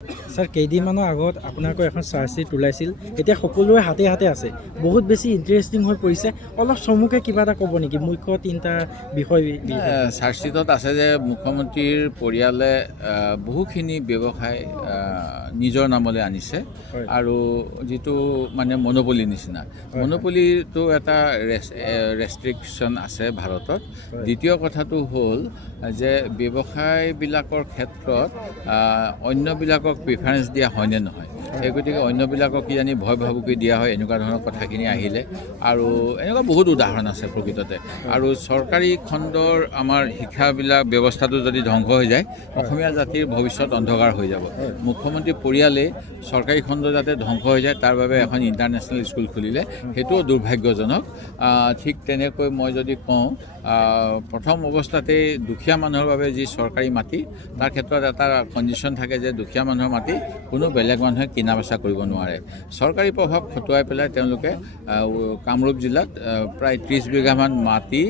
sir কেইদিনমানৰ আগত আপোনালোকৰ এখন চাৰ্জশ্বিট ওলাইছিল এতিয়া সকলোৰে হাতে হাতে আছে বহুত বেছি ইণ্টাৰেষ্টিং হৈ পৰিছে অলপ চমুকে কিবা এটা ক'ব নেকি মুখ্য তিনিটা বিষয় চাৰ্জশ্বিটত আছে যে মুখ্যমন্ত্ৰীৰ পৰিয়ালে বহুখিনি ব্যৱসায় নিজৰ নামলৈ আনিছে আৰু যিটো মানে মনোপলি নিচিনা মনোপলিটো এটা ৰেষ্ট্ৰিকশ্যন আছে ভাৰতত দ্বিতীয় কথাটো হ'ল যে ব্যৱসায়বিলাকৰ ক্ষেত্ৰত অন্যবিলাকক প্ৰিফাৰেঞ্চ দিয়া হয়নে নহয় সেই গতিকে অন্যবিলাকক কিজানি ভয় ভাবুকি দিয়া হয় এনেকুৱা ধৰণৰ কথাখিনি আহিলে আৰু এনেকুৱা বহুত উদাহৰণ আছে প্ৰকৃততে আৰু চৰকাৰী খণ্ডৰ আমাৰ শিক্ষাবিলাক ব্যৱস্থাটো যদি ধ্বংস হৈ যায় অসমীয়া জাতিৰ ভৱিষ্যত অন্ধকাৰ হৈ যাব মুখ্যমন্ত্ৰী পৰিয়ালে চৰকাৰী খণ্ড যাতে ধ্বংস হৈ যায় তাৰ বাবে এখন ইণ্টাৰনেশ্যনেল স্কুল খুলিলে সেইটোও দুৰ্ভাগ্যজনক ঠিক তেনেকৈ মই যদি কওঁ প্ৰথম অৱস্থাতেই দুখীয়া মানুহৰ বাবে যি চৰকাৰী মাটি তাৰ ক্ষেত্ৰত এটা কণ্ডিশ্যন থাকে যে দুখীয়া মানুহৰ মাটি কোনো বেলেগ মানুহে কিনা বেচা কৰিব নোৱাৰে চৰকাৰী প্ৰভাৱ খটুৱাই পেলাই তেওঁলোকে কামৰূপ জিলাত প্ৰায় 30 বিঘামান মাটি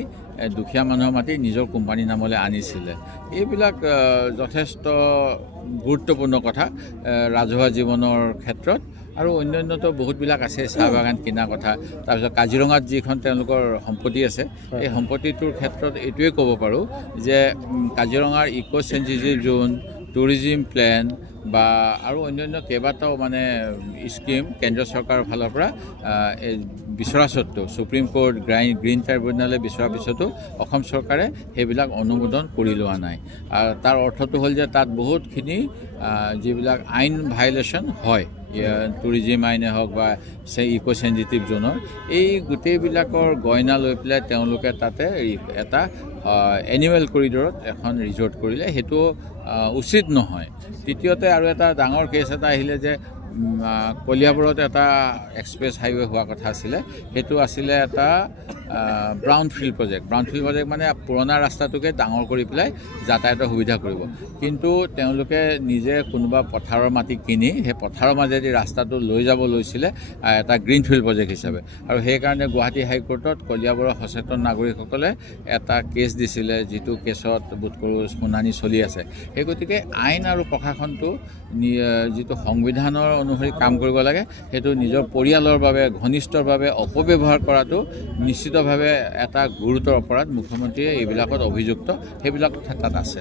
দুখীয়া মানুহৰ মাটি নিজৰ কোম্পানীৰ নামলৈ আনিছিলে এইবিলাক যথেষ্ট গুৰুত্বপূৰ্ণ কথা ৰাজহুৱা জীৱনৰ ক্ষেত্ৰত আৰু অন্যান্যতো বহুতবিলাক আছে চাহ বাগান কিনা কথা তাৰপিছত কাজিৰঙাত যিখন তেওঁলোকৰ সম্পত্তি আছে এই সম্পত্তিটোৰ ক্ষেত্ৰত এইটোৱে ক'ব পাৰোঁ যে কাজিৰঙাৰ ইক' চেঞ্চুৰী জোন টুৰিজিম প্লেন বা আৰু অন্যান্য কেইবাটাও মানে স্কিম কেন্দ্ৰীয় চৰকাৰৰ ফালৰ পৰা বিচৰা স্বত্বেও সুপ্ৰিম কোৰ্ট গ্ৰীণ ট্ৰাইব্যুনেলে বিচৰাৰ পিছতো অসম চৰকাৰে সেইবিলাক অনুমোদন কৰি লোৱা নাই তাৰ অৰ্থটো হ'ল যে তাত বহুতখিনি যিবিলাক আইন ভায়লেশ্যন হয় টুৰিজিম আইনে হওক বা ইক' চেঞ্চিটিভ জোনৰ এই গোটেইবিলাকৰ গইনা লৈ পেলাই তেওঁলোকে তাতে এটা এনিমেল কৰিডৰত এখন ৰিজৰ্ট কৰিলে সেইটো উচিত নহয় তৃতীয়তে আৰু এটা ডাঙৰ কেছ এটা আহিলে যে কলিয়াবৰত এটা এক্সপ্ৰেছ হাইৱে হোৱা কথা আছিলে সেইটো আছিলে এটা ব্ৰাউনফিল্ড প্ৰজেক্ট মানে পুৰণা ৰাস্তাটোকে ডাঙৰ কৰি পেলাই যাতায়াতৰ সুবিধা কৰিব কিন্তু তেওঁলোকে নিজে কোনোবা পথাৰৰ মাটি কিনি সেই পথাৰৰ মাজেদি ৰাস্তাটো লৈ যাব লৈছিলে এটা গ্ৰীণফিল্ড প্ৰজেক্ট হিচাপে আৰু সেইকাৰণে গুৱাহাটী হাইকোৰ্টত কলিয়াবৰৰ সচেতন নাগৰিকসকলে এটা কেছ দিছিলে যিটো কেছত বোধ কৰোঁ শুনানি চলি আছে সেই গতিকে আইন আৰু প্ৰশাসনটো যিটো সংবিধানৰ অনুসৰি কাম কৰিব লাগে সেইটো নিজৰ পৰিয়ালৰ বাবে ঘনিষ্ঠৰ বাবে অপব্যৱহাৰ কৰাটো নিশ্চিতভাৱে এটা গুৰুতৰ অপৰাধ মুখ্যমন্ত্ৰীয়ে এইবিলাকত অভিযুক্ত সেইবিলাক তাত আছে